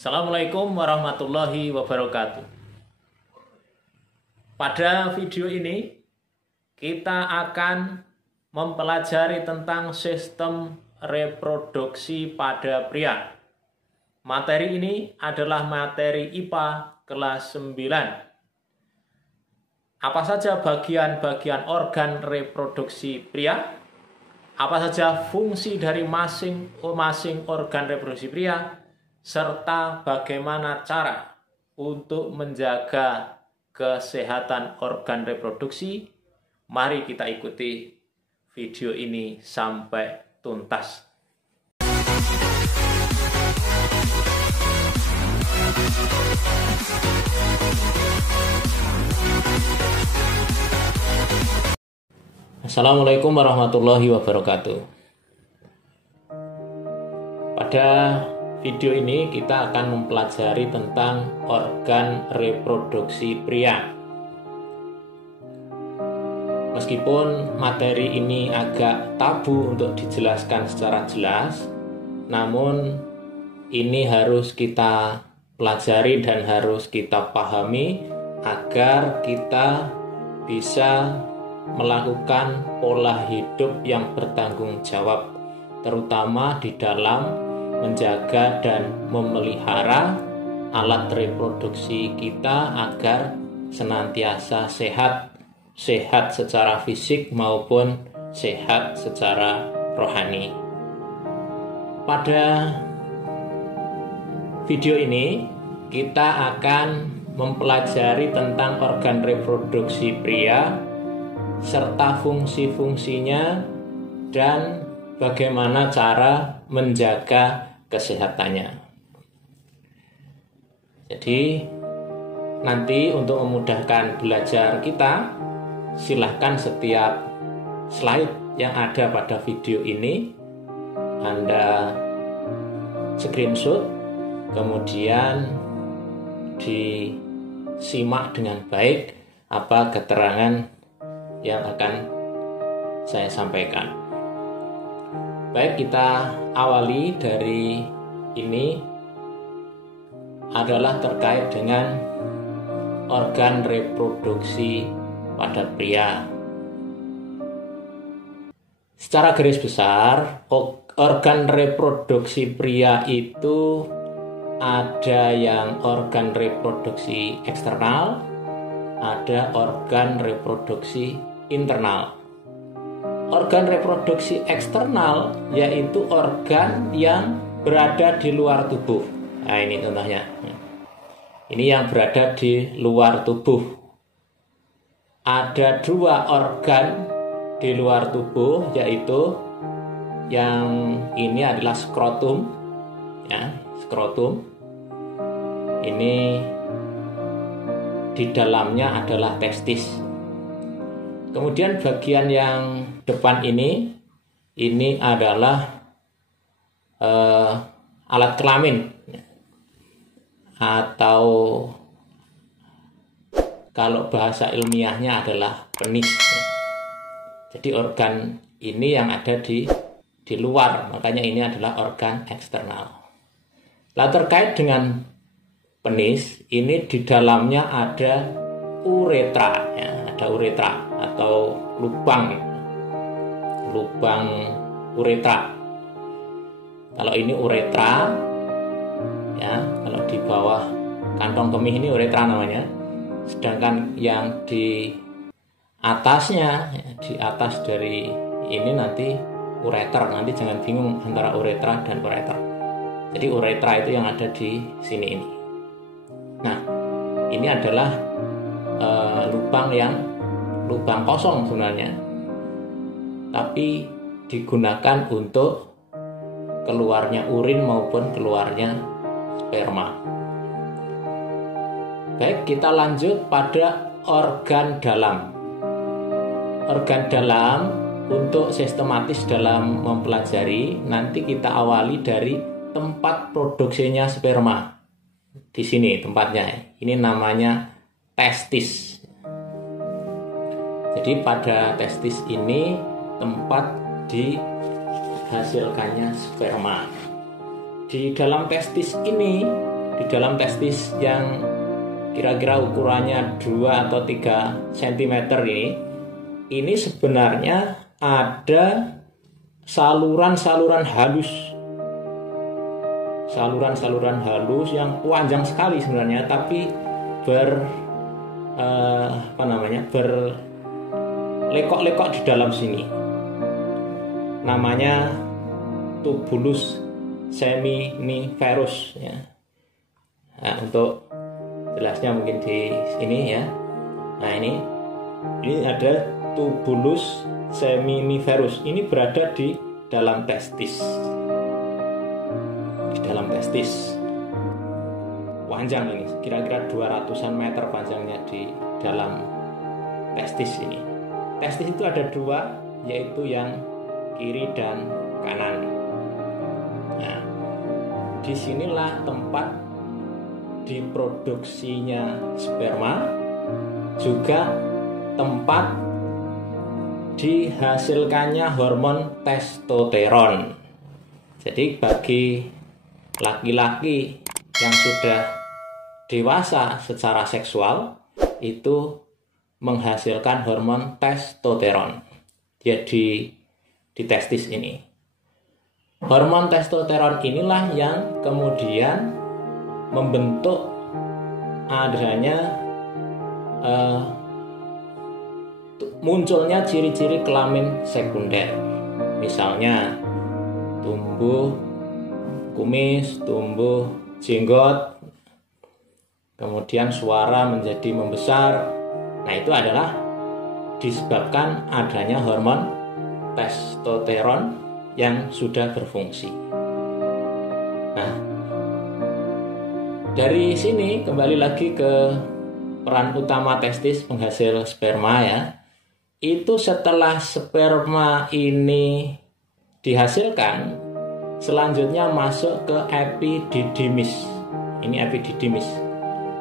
Assalamualaikum warahmatullahi wabarakatuh. Pada video ini kita akan mempelajari tentang sistem reproduksi pada pria. Materi ini adalah materi IPA kelas 9. Apa saja bagian-bagian organ reproduksi pria? Apa saja fungsi dari masing-masing organ reproduksi pria? Serta bagaimana cara untuk menjaga kesehatan organ reproduksi. Mari kita ikuti video ini sampai tuntas. Assalamualaikum warahmatullahi wabarakatuh. Pada video ini kita akan mempelajari tentang organ reproduksi pria. Meskipun materi ini agak tabu untuk dijelaskan secara jelas, namun ini harus kita pelajari dan harus kita pahami agar kita bisa melakukan pola hidup yang bertanggung jawab, terutama di dalam menjaga dan memelihara alat reproduksi kita agar senantiasa sehat secara fisik maupun sehat secara rohani. Pada video ini kita akan mempelajari tentang organ reproduksi pria serta fungsi-fungsinya dan bagaimana cara menjaga kesehatannya. Jadi nanti untuk memudahkan belajar kita, silahkan setiap slide yang ada pada video ini Anda screenshot, kemudian disimak dengan baik apa keterangan yang akan saya sampaikan. Baik, kita awali dari ini adalah terkait dengan organ reproduksi pada pria. Secara garis besar, organ reproduksi pria itu ada yang organ reproduksi eksternal, ada organ reproduksi internal. Organ reproduksi eksternal yaitu organ yang berada di luar tubuh. Nah, ini contohnya. Ini yang berada di luar tubuh. Ada dua organ di luar tubuh, yaitu yang ini adalah skrotum. Ya, skrotum. Ini di dalamnya adalah testis. Kemudian bagian yang depan ini adalah alat kelamin, atau kalau bahasa ilmiahnya adalah penis. Jadi organ ini yang ada di luar, makanya ini adalah organ eksternal. Nah, terkait dengan penis, ini di dalamnya ada uretra, ya, ada uretra atau lubang uretra. Kalau ini uretra, ya, kalau di bawah kantong kemih ini uretra namanya. Sedangkan yang di atasnya, ya, di atas dari ini nanti ureter. Nanti jangan bingung antara uretra dan ureter. Jadi uretra itu yang ada di sini ini. Nah, ini adalah lubang kosong sebenarnya, tapi digunakan untuk keluarnya urin maupun keluarnya sperma. Baik, kita lanjut pada organ dalam. Organ dalam untuk sistematis dalam mempelajari, nanti kita awali dari tempat produksinya sperma. Di sini tempatnya, ini namanya testis. Jadi pada testis ini tempat dihasilkannya sperma. Di dalam testis ini di dalam testis yang kira-kira ukurannya 2 atau 3 cm ini sebenarnya ada saluran-saluran halus. Saluran-saluran halus yang panjang sekali sebenarnya, tapi berlekok-lekok di dalam sini. Namanya tubulus seminiferus ya. Nah, untuk jelasnya mungkin di sini ya. Nah, ini ada tubulus seminiferus. Ini berada di dalam testis. Di dalam testis. Panjang ini, kira-kira 200-an meter panjangnya di dalam testis ini. Testis itu ada 2, yaitu yang kiri dan kanan. Nah, disinilah tempat diproduksinya sperma, juga tempat dihasilkannya hormon testosteron. Jadi bagi laki-laki yang sudah dewasa secara seksual itu menghasilkan hormon testosteron. Jadi di testis ini. Hormon testosteron inilah yang kemudian membentuk adanya munculnya ciri-ciri kelamin sekunder. Misalnya tumbuh kumis, tumbuh jenggot, kemudian suara menjadi membesar. Nah, itu adalah disebabkan adanya hormon testosteron yang sudah berfungsi. Nah, dari sini kembali lagi ke peran utama testis penghasil sperma ya. Itu setelah sperma ini dihasilkan, selanjutnya masuk ke epididymis. Ini epididymis.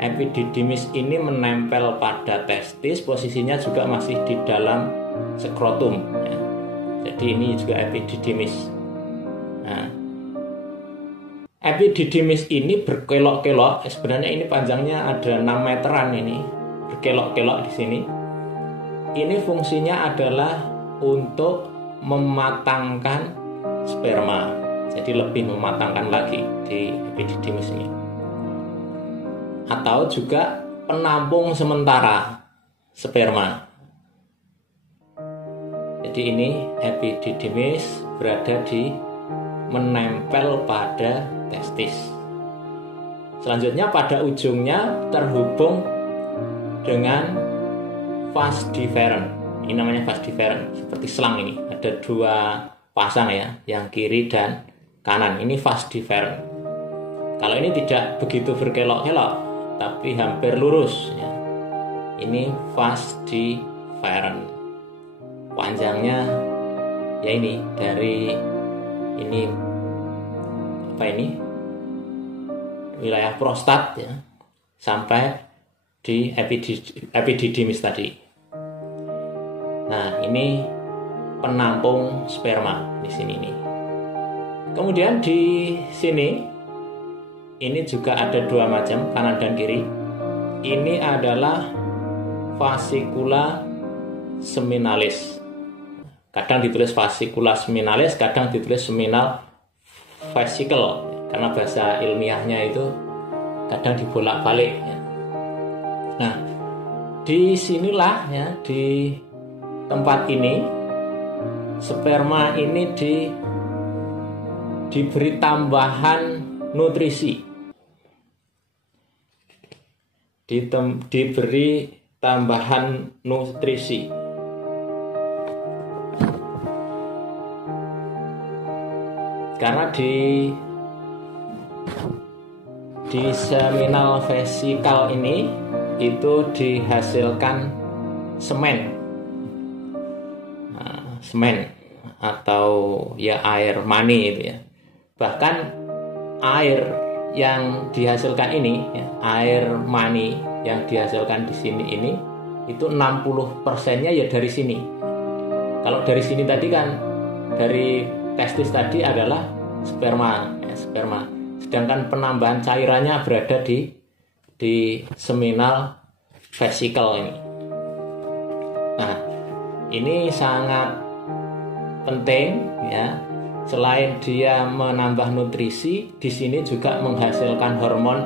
Epididymis ini menempel pada testis, posisinya juga masih di dalam skrotum ya. Jadi ini juga epididymis. Nah, epididymis ini berkelok-kelok. Sebenarnya ini panjangnya ada 6 meteran ini, berkelok-kelok di sini. Ini fungsinya adalah untuk mematangkan sperma. Jadi lebih mematangkan lagi di epididymis ini. Atau juga penampung sementara sperma. Jadi ini epididymis berada di menempel pada testis. Selanjutnya pada ujungnya terhubung dengan vas deferens. Ini namanya vas deferens, seperti selang ini. Ada 2 pasang ya, yang kiri dan kanan. Ini vas deferens. Kalau ini tidak begitu berkelok-kelok, tapi hampir lurus ya. Ini vas deferens. Panjangnya ya ini dari ini apa ini? Wilayah prostat ya, sampai di epididymis tadi. Nah, ini penampung sperma di sini nih. Kemudian di sini ini juga ada 2 macam, kanan dan kiri. Ini adalah fascicula seminalis. Kadang ditulis fascicula seminalis, kadang ditulis seminal fascicle, karena bahasa ilmiahnya itu kadang dibolak-balik ya. Nah, di sinilah ya, di tempat ini sperma ini diberi tambahan nutrisi, diberi tambahan nutrisi. Karena di seminal vesical ini itu dihasilkan semen. Nah, semen atau ya air mani itu ya. Bahkan air yang dihasilkan ini ya, air mani yang dihasilkan di sini ini itu 60%-nya ya dari sini. Kalau dari sini tadi kan dari testis tadi adalah sperma ya, sperma. sedangkan penambahan cairannya berada di seminal vesicle ini. Nah, ini sangat penting ya. Selain dia menambah nutrisi, di sini juga menghasilkan hormon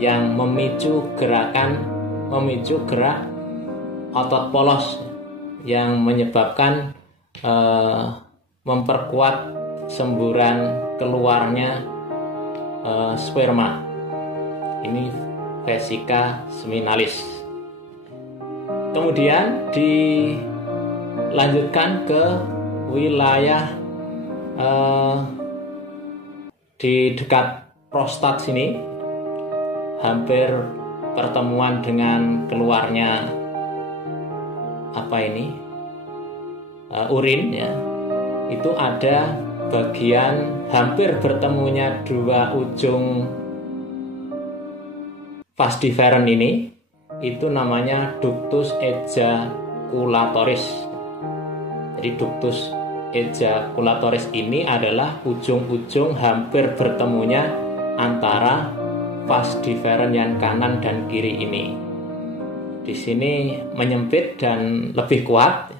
yang memicu gerak otot polos yang menyebabkan memperkuat semburan keluarnya sperma. Ini vesica seminalis. Kemudian dilanjutkan ke wilayah di dekat prostat sini, hampir pertemuan dengan keluarnya urin ya. Itu ada bagian hampir bertemunya dua ujung vas deferens ini, itu namanya ductus ejaculatoris. Jadi ductus ejaculatoris ini adalah ujung-ujung hampir bertemunya antara vas deferens yang kanan dan kiri ini. Di sini menyempit dan lebih kuat.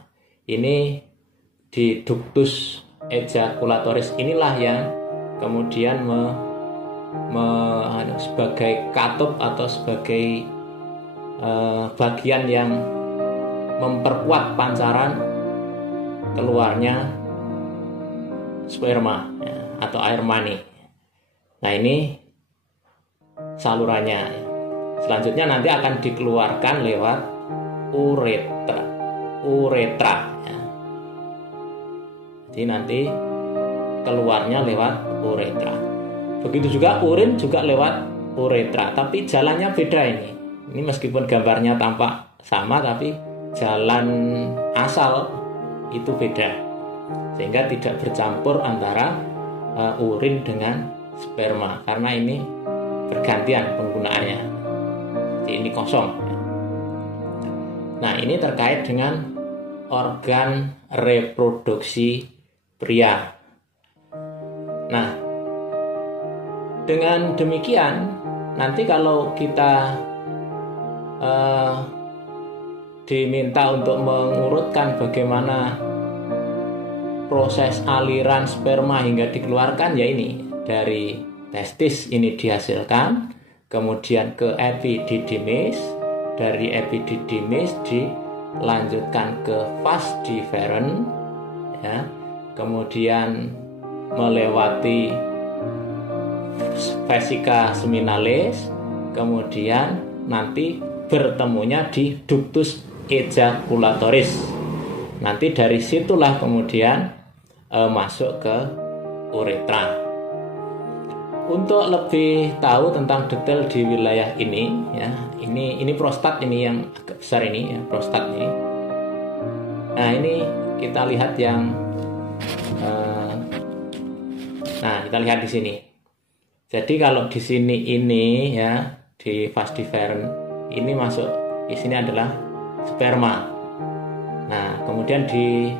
Ini di ductus ejaculatoris inilah yang kemudian sebagai katup atau sebagai bagian yang memperkuat pancaran keluarnya sperma ya, atau air mani. Nah, ini salurannya. Selanjutnya nanti akan dikeluarkan lewat uretra ya. Jadi nanti keluarnya lewat uretra. Begitu juga urin juga lewat uretra, tapi jalannya beda ini. Ini meskipun gambarnya tampak sama, tapi jalan asal itu beda, sehingga tidak bercampur antara urin dengan sperma, karena ini bergantian penggunaannya. Jadi ini kosong. Nah, ini terkait dengan organ reproduksi pria. Nah, dengan demikian nanti kalau kita diminta untuk mengurutkan bagaimana proses aliran sperma hingga dikeluarkan, ya ini dari testis ini dihasilkan, kemudian ke epididymis, dari epididymis dilanjutkan ke vas deferens ya, kemudian melewati vesica seminalis, kemudian nanti bertemunya di ductus ejaculatoris. Nanti dari situlah kemudian masuk ke uretra. Untuk lebih tahu tentang detail di wilayah ini ya, ini prostat ini yang agak besar ini ya, prostat ini. Nah, ini kita lihat yang kita lihat di sini. Jadi kalau di sini ini ya, di vas deferens ini masuk, di sini adalah sperma. Nah, kemudian di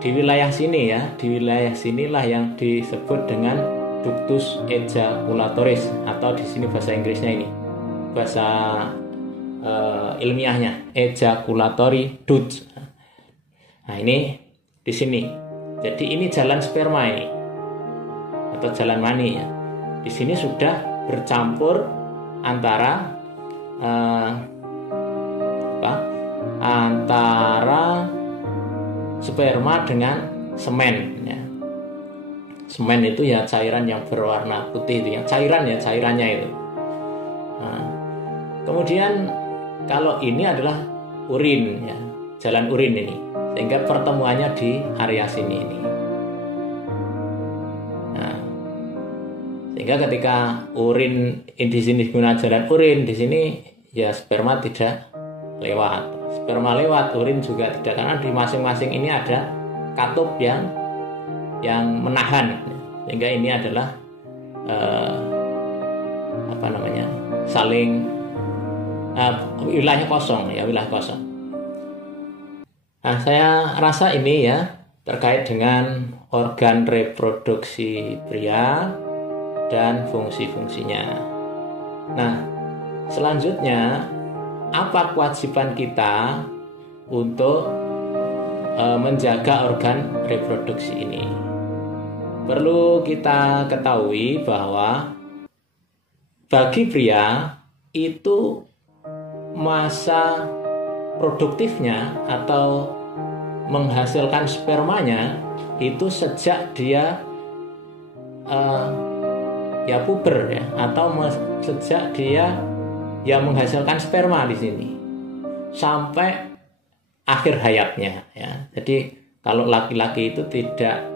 wilayah sini ya, di wilayah sinilah yang disebut dengan ductus ejaculatoris, atau di sini bahasa Inggrisnya ini, bahasa ilmiahnya ejaculatory duct. Nah, ini di sini. Jadi ini jalan sperma ini atau jalan mani ya. Di sini sudah bercampur antara antara sperma dengan semen ya. Semen itu ya cairan yang berwarna putih itu ya, cairannya itu. Nah, kemudian kalau ini adalah urin ya, jalan urin ini, sehingga pertemuannya di area sini ini. Nah, sehingga ketika urin di sini guna jalan urin, di sini ya sperma tidak lewat. Sperma lewat, urin juga tidak, karena di masing-masing ini ada katup yang menahan, sehingga ini adalah saling wilayah kosong ya, wilayah kosong. Nah, saya rasa ini ya terkait dengan organ reproduksi pria dan fungsi-fungsinya. Nah, selanjutnya apa kewajiban kita untuk menjaga organ reproduksi ini? Perlu kita ketahui bahwa bagi pria itu masa produktifnya atau menghasilkan spermanya itu sejak dia puber ya, atau sejak dia menghasilkan sperma di sini sampai akhir hayatnya ya. Jadi kalau laki-laki itu tidak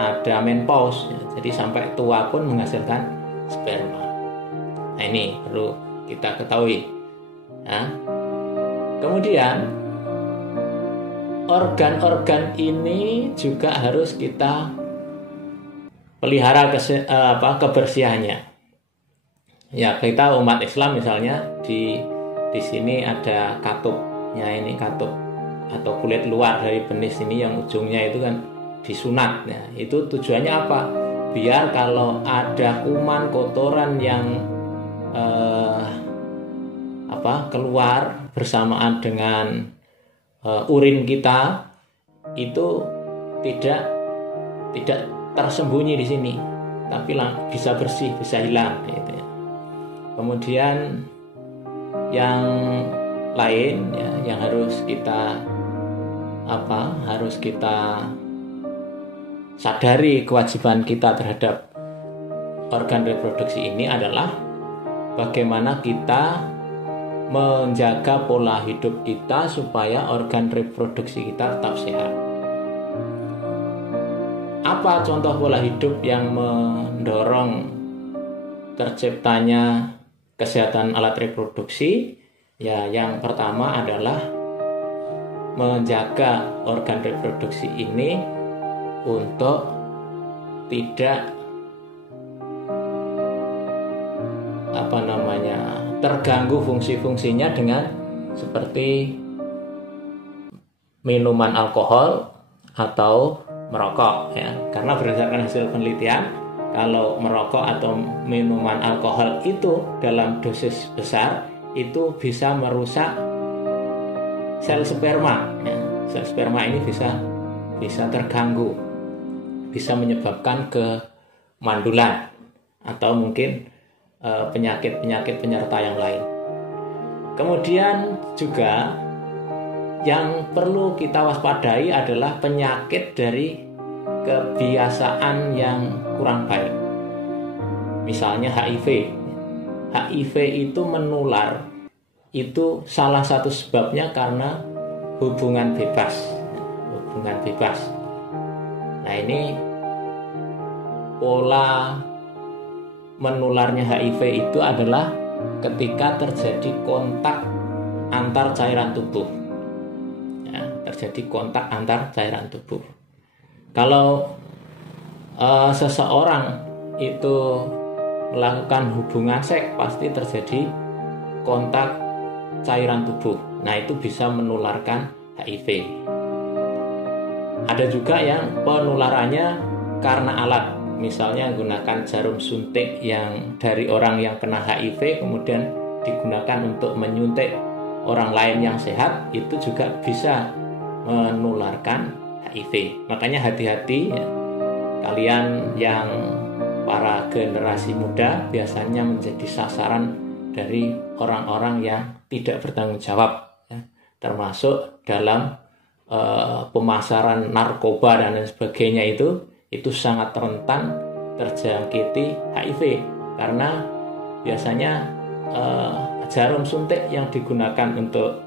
ada menopause ya, jadi sampai tua pun menghasilkan sperma. Nah, ini perlu kita ketahui ya. Kemudian organ-organ ini juga harus kita pelihara kebersihannya. Ya, kita umat Islam misalnya di sini ada katupnya, ini katup atau kulit luar dari penis ini yang ujungnya itu kan disunat. Ya, itu tujuannya apa? Biar kalau ada kuman kotoran yang keluar bersamaan dengan urin kita itu tidak tersembunyi di sini, tapi bisa bersih, bisa hilang gitu ya. Kemudian yang lain ya, yang harus kita sadari kewajiban kita terhadap organ reproduksi ini adalah bagaimana kita menjaga pola hidup kita supaya organ reproduksi kita tetap sehat. Apa contoh pola hidup yang mendorong terciptanya kesehatan alat reproduksi? Ya, yang pertama adalah menjaga organ reproduksi ini untuk tidak terganggu fungsi-fungsinya dengan seperti minuman alkohol atau merokok ya. Karena berdasarkan hasil penelitian, kalau merokok atau minuman alkohol itu dalam dosis besar itu bisa merusak sel sperma ya. Sel sperma ini bisa terganggu, bisa menyebabkan kemandulan atau mungkin penyakit-penyakit penyerta yang lain. Kemudian juga yang perlu kita waspadai adalah penyakit dari kebiasaan yang kurang baik. Misalnya HIV. HIV itu menular, itu salah satu sebabnya karena hubungan bebas. Nah, ini pola menularnya HIV itu adalah ketika terjadi kontak antar cairan tubuh. Ya, terjadi kontak antar cairan tubuh. Kalau seseorang itu melakukan hubungan seks, pasti terjadi kontak cairan tubuh. Nah, itu bisa menularkan HIV. Ada juga yang penularannya karena alat. Misalnya gunakan jarum suntik yang dari orang yang kena HIV kemudian digunakan untuk menyuntik orang lain yang sehat, itu juga bisa menularkan HIV. Makanya hati-hati ya, kalian yang para generasi muda biasanya menjadi sasaran dari orang-orang yang tidak bertanggung jawab ya, termasuk dalam pemasaran narkoba dan lain sebagainya. Itu sangat rentan terjangkiti HIV karena biasanya jarum suntik yang digunakan untuk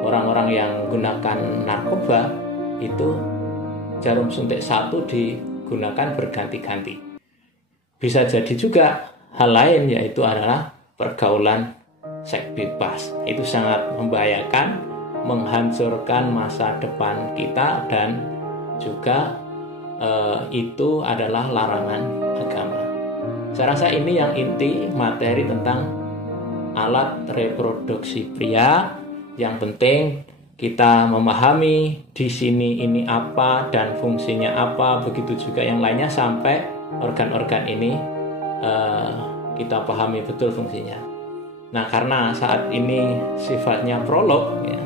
orang-orang yang gunakan narkoba itu jarum suntik satu digunakan berganti-ganti. Bisa jadi juga hal lain, yaitu adalah pergaulan seks bebas. Itu sangat membahayakan, menghancurkan masa depan kita, dan juga itu adalah larangan agama. Saya rasa ini yang inti materi tentang alat reproduksi pria. Yang penting kita memahami di sini ini apa dan fungsinya apa, begitu juga yang lainnya, sampai organ-organ ini kita pahami betul fungsinya. Nah, karena saat ini sifatnya prolog ya,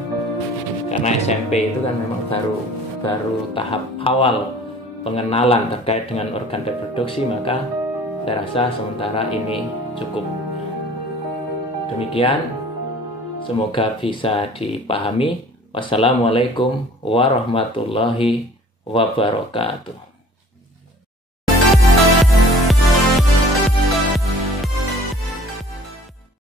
karena SMP itu kan memang baru tahap awal pengenalan terkait dengan organ reproduksi, maka saya rasa sementara ini cukup. Demikian, semoga bisa dipahami. Wassalamualaikum warahmatullahi wabarakatuh.